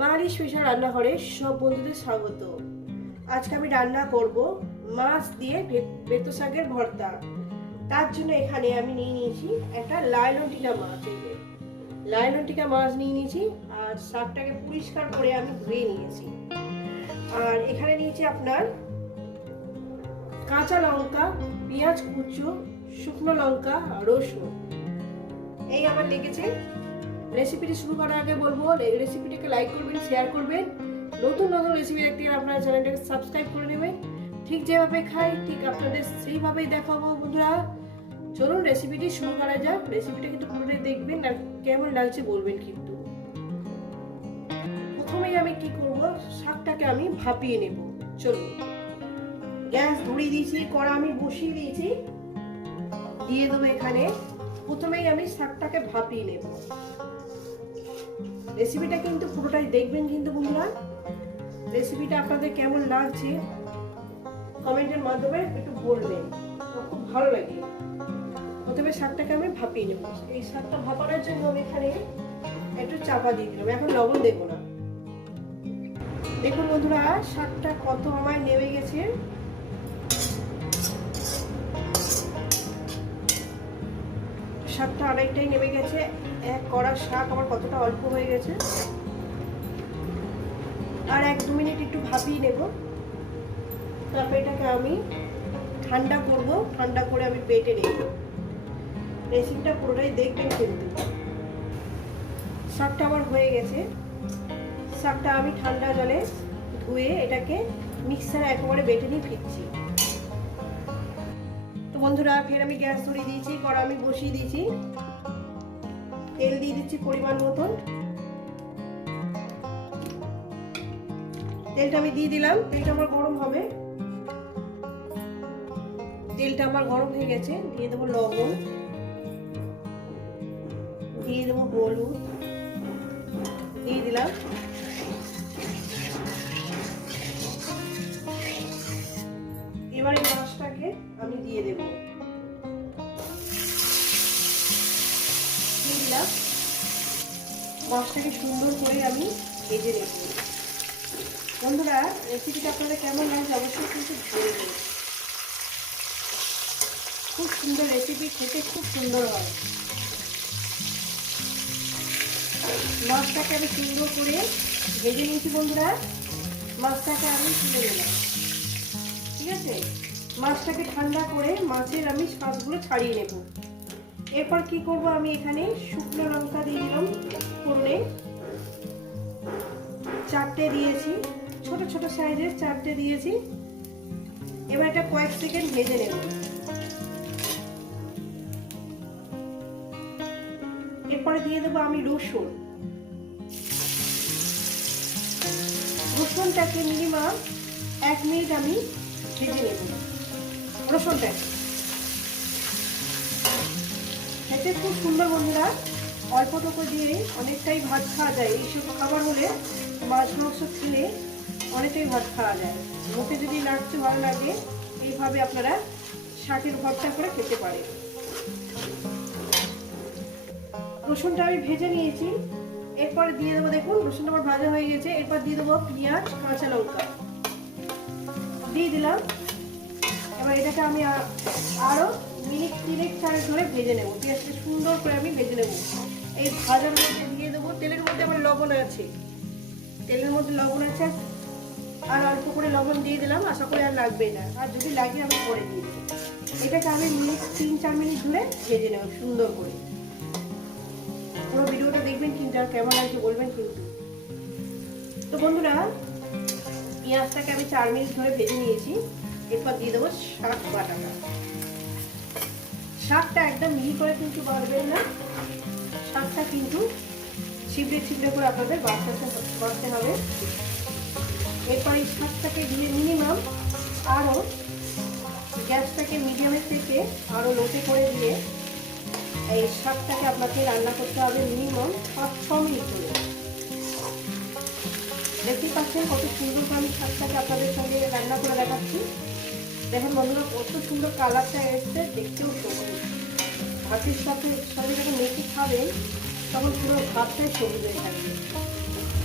বাঙালি special রান্নাঘরে সব বন্ধুদের স্বাগত। আজকে আমি রান্না করব মাছ দিয়ে বেতো শাকের ভর্তা। তার জন্য এখানে আমি নিয়ে নিয়েছি একটা লাইলনটিকা মাছ লাইলনটিকা মাছ নিয়ে নিয়েছি আর শাকটাকে পরিষ্কার করে আমি ধুয়ে নিয়েছি। আর এখানে নিয়েছি আপনার কাঁচা লঙ্কা, পেঁয়াজ কুচো, শুকনো লঙ্কা, রসুন। এই আমার লেগেছে রেসিপিটি শুরু করার আগে বলব রে- রেসিপিটিকে লাইক করবেন শেয়ার করবেন। নতুন নতুন রেসিপি দেখতে গেলে আপনারা চ্যানেলটাকে সাবস্ক্রাইব করে নেবেন। ঠিক যেভাবে খাই, ঠিক আপনাদের সেইভাবেই দেখাবো বন্ধুরা। চলুন রেসিপিটি শুরু করা যাক। রেসিপিটা কিন্তু পুরোটাই দেখবেন আর কেমন লাগছে বলবেন কিন্তু। প্রথমেই আমি কি করব? শাকটাকে আমি ভাপিয়ে নেব। চলুন। গ্যাস ধরিয়ে দিয়েছি, কড়া আমি বসিয়ে দিয়েছি। দিয়ে দেবো এখানে। প্রথমেই আমি শাকটাকে ভাপিয়ে নেব। রেসিপিটা কিন্তু পুরোটাই দেখবেন কিন্তু বন্ধুরা। রেসিপিটা আপনাদের কেমন লাগছে, কমেন্টের মাধ্যমে একটু বলবেন। খুব ভালো লাগে। প্রথমে শাকটাকে আমি ভাপিয়ে নেব। এই শাকটা ভাপানোর জন্য আমি এখানে একটু চাপা দিয়ে দিলাম। এখন লবণ দেবো না। দেখুন বন্ধুরা, শাকটা কত আমার নেমে গেছে। শাকটা অনেকটাই নেমে গেছে। এক কড়া শাক আমার কতটা অল্প হয়ে গেছে। আর এক দু মিনিট একটু ভাপিয়ে নেব। তারপর এটাকে আমি ঠান্ডা করব, ঠান্ডা করে আমি বেটে নেব। রেসিপিটা পুরোটাই দেখবেন কিন্তু শাকটা আমার হয়ে গেছে। শাকটা আমি ঠান্ডা জলে ধুয়ে এটাকে মিক্সারে একেবারে বেটে নিয়ে ফিরছি তো বন্ধুরা, ফের আমি গ্যাস ধরিয়ে দিয়েছি, কড়া আমি বসিয়ে দিয়েছি। তেল দিয়ে দিচ্ছি পরিমাণ মতন। তেলটা আমি দিয়ে দিলাম, তেলটা আমার গরম হবে। তেলটা আমার গরম হয়ে গেছে, দিয়ে দেবো লবণ, দিয়ে দেবো হলুদ, দিয়ে দিলাম। এবার মাছটাকে আমি দিয়ে দেব। মাছটাকে সুন্দর করে আমি ভেজে নেব। বন্ধুরা রেসিপিটা আপনাদের কেমন লাগছে অবশ্যই কিন্তু বলবেন খুব সুন্দর রেসিপি খেতে খুব সুন্দর হয়। মাছটাকে আমি সুন্দর করে ভেজে নিয়েছি বন্ধুরা। মাছটাকে আমি তুলে নিলাম ঠিক আছে? মাছটাকে ঠান্ডা করে মাছের আমি শ্বাসগুলো ছাড়িয়ে নেব। এরপর কি করব আমি এখানে শুকনো লঙ্কা দিয়ে দিলাম। ফোড়নে চারটে দিয়েছি, ছোট ছোট সাইজের চারটে দিয়েছি। এবার এটা কয়েক সেকেন্ড ভেজে নেব। এরপরে দিয়ে দেবো আমি রসুন। রসুনটাকে মিনিমাম এক মিনিট আমি ভেজে নেব। রসুনটাকে। খুব সুন্দর বন্ধুরা। অল্পটুকু দিয়ে অনেকটাই ভাত খাওয়া যায়। এইসব খাবার হলে মাছ, মাংস খেলে অনেকটাই ভাত খাওয়া যায়। মুখে যদি লাগতে ভালো লাগে, এইভাবে আপনারা শাকের ভর্তা করে খেতে পারেন। রসুনটা আমি ভেজে নিয়েছি। এরপরে দিয়ে দেবো, দেখুন, রসুনটা আমার ভাজা হয়ে গেছে। এরপর দিয়ে দেবো পেঁয়াজ, কাঁচা লঙ্কা। দিয়ে দিলাম। এবার এটাকে আমি আ- আরও মিনিট তিনেক চারেক ধরে ভেজে নেব। পেঁয়াজটা সুন্দর করে আমি ভেজে নেব। এই ভাজার মধ্যে দিয়ে দেবো, তেলের মধ্যে আমার লবণ আছে। তেলের মধ্যে লবণ আছে, আর অল্প করে লবণ দিয়ে দিলাম, আশা করি আর লাগবে না। আর যদি লাগে আমি পরে দিয়ে দেবো। এটাকে আমি মিনিট তিন চার মিনিট ধরে ভেজে নেব, সুন্দর করে। পুরো ভিডিওটা দেখবেন কিন্তু আর কেমন লাগছে বলবেন কিন্তু। তো বন্ধুরা, পেঁয়াজটাকে আমি চার মিনিট ধরে ভেজে নিয়েছি। এরপর দিয়ে দেবো শাক বাটাটা। শাকটা একদম মিহি করে কিন্তু বাড়বেন না। শাকটা কিন্তু ছিপড়ে ছিপড়ে করে আপনাদের বাড়তে বাড়তে হবে। এরপর এই শাকটাকে দিয়ে মিনিমাম আরও গ্যাসটাকে মিডিয়ামের থেকে আরও লোটে করে দিয়ে এই শাকটাকে আপনাকে রান্না করতে হবে মিনিমাম পাঁচ, ছ মিনিট ধরে দেখতে পাচ্ছেন কত সুন্দর আমি শাকটাকে আপনাদের সঙ্গে রান্না করে দেখাচ্ছি। দেখুন বন্ধুরা, কত সুন্দর কালারটা এসছে, দেখতেও সবুজ। ভাতের সাথে সঙ্গে যখন মেখে খাবেন, তখন পুরো ভাতটাই সবুজ হয়ে থাকবে।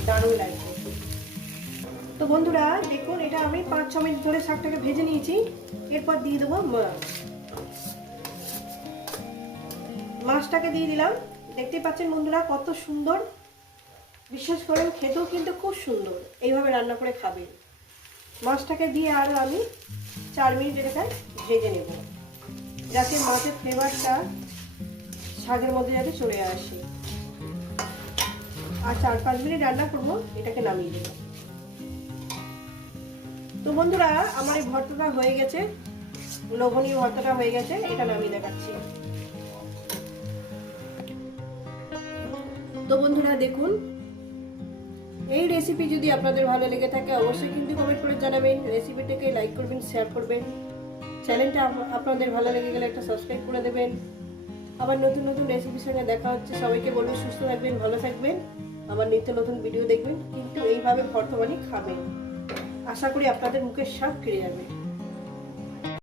দারুণ লাগবে। তো বন্ধুরা, দেখুন, এটা আমি পাঁচ, ছ মিনিট ধরে শাকটাকে ভেজে নিয়েছি। এরপর দিয়ে দেবো মাছ। মাছটাকে দিয়ে দিলাম। দেখতেই পাচ্ছেন বন্ধুরা, কত সুন্দর। বিশ্বাস করেন খেতেও কিন্তু খুব সুন্দর। এইভাবে রান্না করে খাবেন। মাছটাকে দিয়ে আরও আমি চার মিনিট এটাকে ভেজে নেব। যাতে মাছের ফ্লেভারটা শাকের মধ্যে যাতে চলে আসে। আর চার পাঁচ মিনিট রান্না করব, এটাকে নামিয়ে দেবো। তো বন্ধুরা, আমার এই ভর্তাটা হয়ে গেছে। লোভনীয় ভর্তাটা হয়ে গেছে, এটা নামিয়ে দেখাচ্ছি। তো বন্ধুরা, দেখুন এই রেসিপি যদি আপনাদের ভালো লেগে থাকে, অবশ্যই কিন্তু কমেন্ট করে জানাবেন। রেসিপিটাকে লাইক করবেন শেয়ার করবেন। চ্যানেলটা আপনাদের ভালো লেগে গেলে একটা সাবস্ক্রাইব করে দেবেন। আবার নতুন নতুন রেসিপির সঙ্গে দেখা হচ্ছে। সবাইকে বলবেন সুস্থ থাকবেন, ভালো থাকবেন। আবার নিত্য নতুন ভিডিও দেখবেন। কিন্তু এইভাবে বর্তমানে খাবেন। আশা করি আপনাদের মুখের স্বাদ ফিরে যাবে।